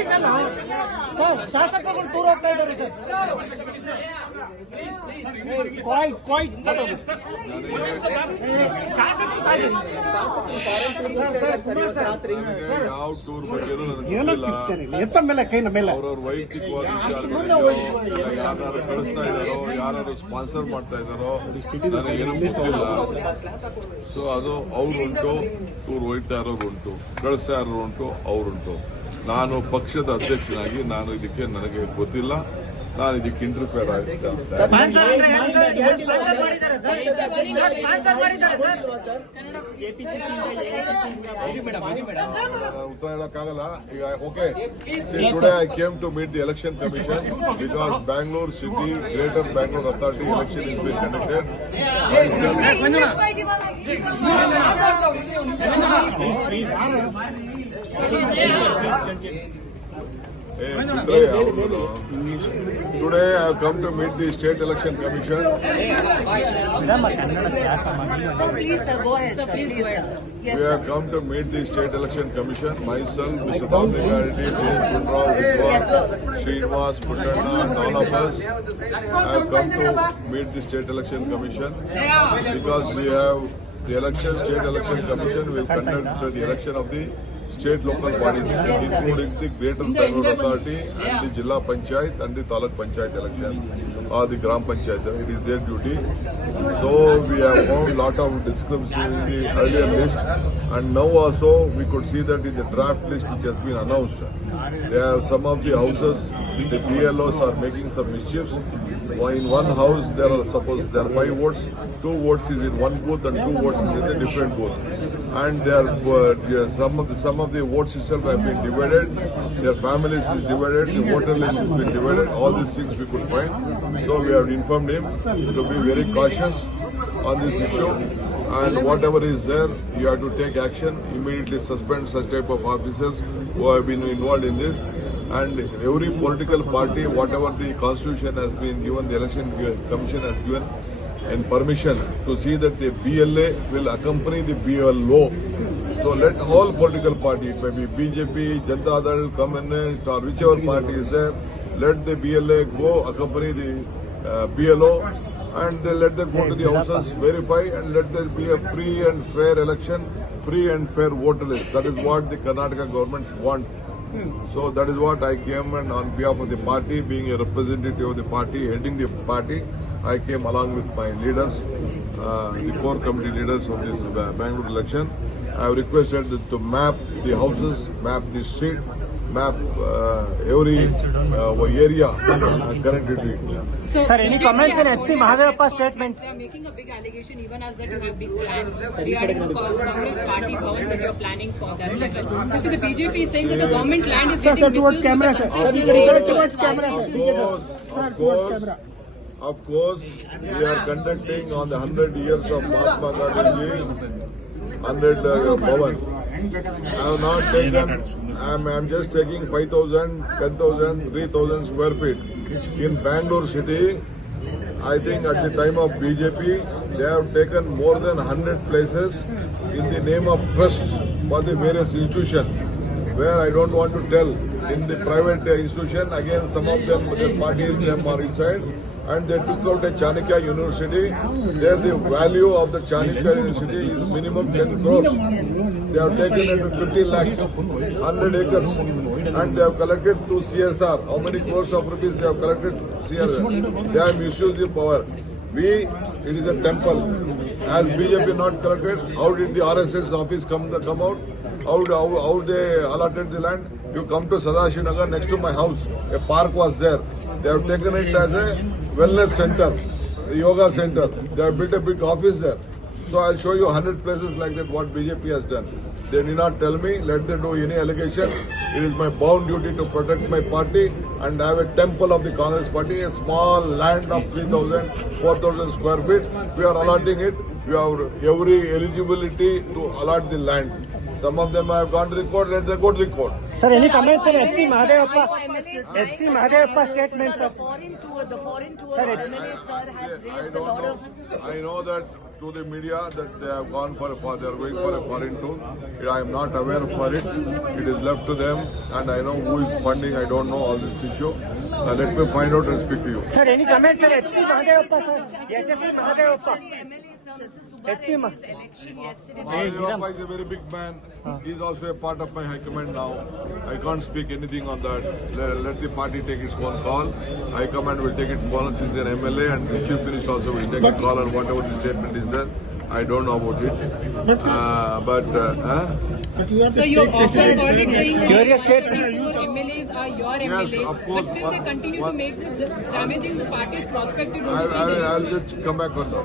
Politics ಅಲ್ಲ sir, ಶಾಸಕರುಗಳು ದೂರ ಹೋಗ್ತಾ ಇದ್ದಾರೆ ಸರ್. ಯಾವ ಟೂರ್ ಬಗ್ಗೆ ಅವ್ರವ್ರ ವೈಯಕ್ತಿಕವಾಗಿ ಯಾರು ಕಳಿಸ್ತಾ ಇದಾರೋ, ಯಾರು ಸ್ಪಾನ್ಸರ್ ಮಾಡ್ತಾ ಇದಾರೋ ನನಗೇನು ಗೊತ್ತಿಲ್ಲ. ಸೊ ಅದು ಅವ್ರುಂಟು, ಟೂರ್ ಹೋಯ್ತಾ ಇರೋರು ಉಂಟು, ಕಳಿಸ್ತಾ ಇರೋರು ಉಂಟು, ಅವ್ರುಂಟು. ನಾನು ಪಕ್ಷದ ಅಧ್ಯಕ್ಷನಾಗಿ ನನಗೆ ಗೊತ್ತಿಲ್ಲ. ನಾನು ಇದಕ್ಕೆ ಇಂಟರ್ಫಿಯರ್ ಆಗಿದ್ದೆ ಉತ್ತರ ಹೇಳಕ್ಕಾಗಲ್ಲ ಈಗ. Okay, today I came to meet the election commission because Bangalore city greater Bangalore authority election is been conducted. Today I have come to meet the State Election Commission. So please go ahead, sir. Please go ahead, sir. Yes, We have come to meet the State Election Commission. Myself, Mr. Bhavnika Reddy, J. Kunrao, Vidwan, Srinivas, Puttanna, and all of us have come to meet the State Election Commission because we have the State Election Commission will conduct the election of the state local bodies, including the Greater Bangalore Authority and the Jilla Panchayat and the Taluk Panchayat election, or the Gram Panchayat. It is their duty. So we have found lot of discrepancy in the earlier list, and now also we could see that in the draft list which has been announced, there are some of the houses, the BLOs are making some mischiefs. In one house there are 5 votes, 2 votes is in one booth and 2 votes is in a different booth. And some of the votes itself have been divided, their families is divided, the voter list has been divided, all these things we could find. So we have informed him to be very cautious on this issue, and whatever is there, you have to take action, immediately suspend such type of officers who have been involved in this. And every political party, whatever the constitution has been given, the election commission has given and permission to see that the BLA will accompany the BLO. So let all political parties, maybe BJP, Janata Dal, Communist or whichever party is there, let the BLA go accompany the BLO, and let them go to the houses, verify, and let there be a free and fair election, free and fair voter list. That is what the Karnataka government want. So that is what I came, and on behalf of the party, being a representative of the party, heading the party, I came along with my leaders, the core committee leaders of this Bangalore election. I have requested to map the houses, map the street, map every area connected to it. Sir, any comments on HC Mahadevappa statement? They are making a big allegation, even as that you have big plans regarding the Congress party powers that you are planning for that level. So the BJP is saying that the government land is getting misused. Of course, we are conducting on the 100 years of Mahatma Gandhi, 100 Bhavan. I have not taken, I am just taking 5,000, 10,000, 3,000 square feet. In Bangalore city, I think at the time of BJP, they have taken more than 100 places in the name of trusts for the various institutions, where I don't want to tell. In the private institution, again, some of them, the party them are inside, and they took out a Chanakya University. There the value of the Chanakya University is minimum 10 crores. They have taken it to 50 lakhs, 100 acres, and they have collected to CSR. How many crores of rupees they have collected? CSR. They have misused the power. It is a temple. As BJP not collected, how did the RSS office come out? How they allotted the land? You come to Sadashivnagar, next to my house, a park was there. They have taken it as a wellness center, a yoga center. They have built a big office there. So I'll show you 100 places like that what BJP has done. They did not tell me, let them do any allegation. It is my bound duty to protect my party, and I have a temple of the Congress party, a small land of 3,000, 4,000 square feet. We are allotting it. We have every eligibility to allot the land. Some of them have gone to the court, let them go to the court. Sir, any comments on HC Mahadevappa statement? The foreign tour, the MLA sir has raised a lot of... I know that to the media that they have gone they are going for a foreign tour. I am not aware for it. It is left to them, and I know who is funding. I don't know all this issue. Let me find out and speak to you. Sir, any comments, sir? HP Mahadevappa, sir. HFC Mahadevappa. HP Mahadevappa is a very big man. He is also a part of my high command now. I can't speak anything on that. Let the party take its own call. High command will take its call. He is an MLA, and the chief minister also will take a call on whatever the statement is there. I don't know about it. So you often got it saying that Your state- these four MLAs are your MLAs, of course, but still they continue to make this damaging the party's prospect to do I this. will just come back on that.